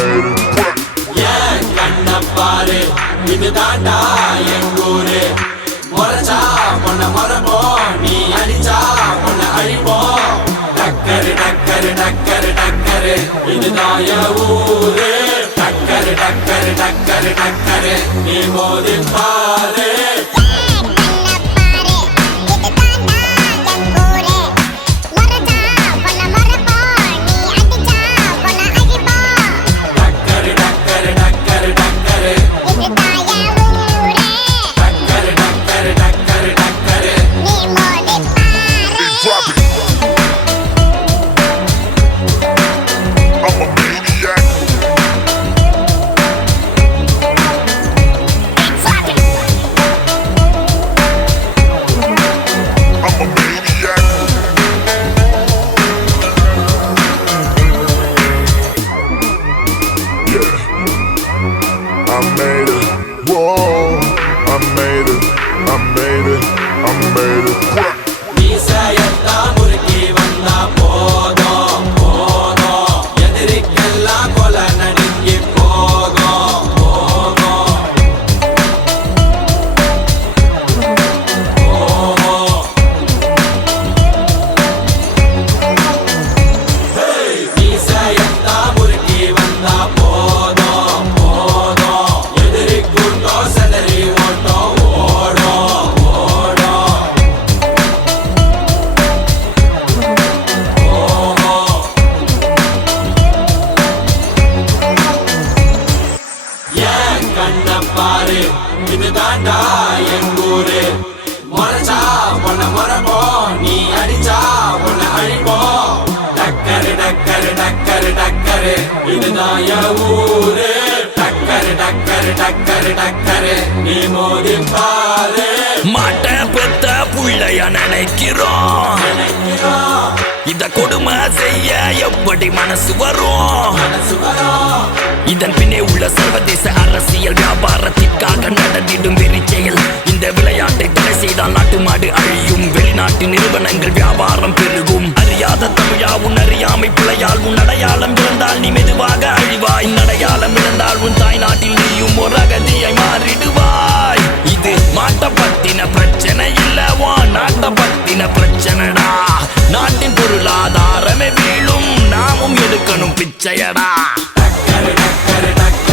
made it. ஏன் கண்ண பாரு இது தாண்டா எங்கூரு முறைச்சா பொண்ண முறைப்போம் நீ அடிச்சா பொண்ண அழிப்போம் டக்கரு டக்கரு டக்கரு டக்கரு இதுதான் என் ஊரு டக்கரு டக்கரு டக்கரு டக்கரு நீ மோதி பாரு I made it, whoa, I made it, I made it, I made it. மீசையத்தா முறுக்கி வந்தா போதும் போதும் எதிரிக்கெல்லாம் கொலை நடுங்கி போகும் போகும் மீசையத்தா முறுக்கி வந்தா போதும் போதும் எதிரி கூட்டம் செதறி ஓட்டம் ஓடும் ஓடும் ஏன் கண்ண பாரு இது தாண்டா எங்கூரு முறைச்சா பொண்ண முறைப்போம் நீ அடிச்சா பொண்ண அழிப்போம் டக்கரு டக்கரு டக்கரு டக்கரு இதுதான் என் ஊரு டக்கரு டக்கரு டக்கரு டக்கரு நீ மோதி பாரு மாட்ட பெத்த புள்ளைய நினைக்கிறோம் இத கொடுமை செய்ய எப்படி மனசு வரும் இதன் பின்னே உள்ள சர்வதேச அரசியல் வியாபாரத்திற்காக நடந்திடும் வெறிச்செயல் இந்த விளையாட்டை தடை செய்தால் நாட்டு மாடு அழியும் வெளிநாட்டு நிறுவனங்கள் வியாபாரம் பெருகும் அறியாத தமிழா உன் அறியாமை பிழையால் உன் அடையாளம் இழந்தால் நீ மெதுவாக அழிவாய் அடையாளம் இழந்தால் உன் தாய் நாட்டில் நீயும் ஒரு அகதியை மாறிடுவாய் இது மாட்ட பத்தின பிரச்சனை இல்லவா நாட்ட பத்தின பிரச்சனைடா நாட்டின் பொருளாதாரமே வீழும் நாமும் எடுக்கணும் பிச்சையடா டக்கரு டக்கரு டக்கரு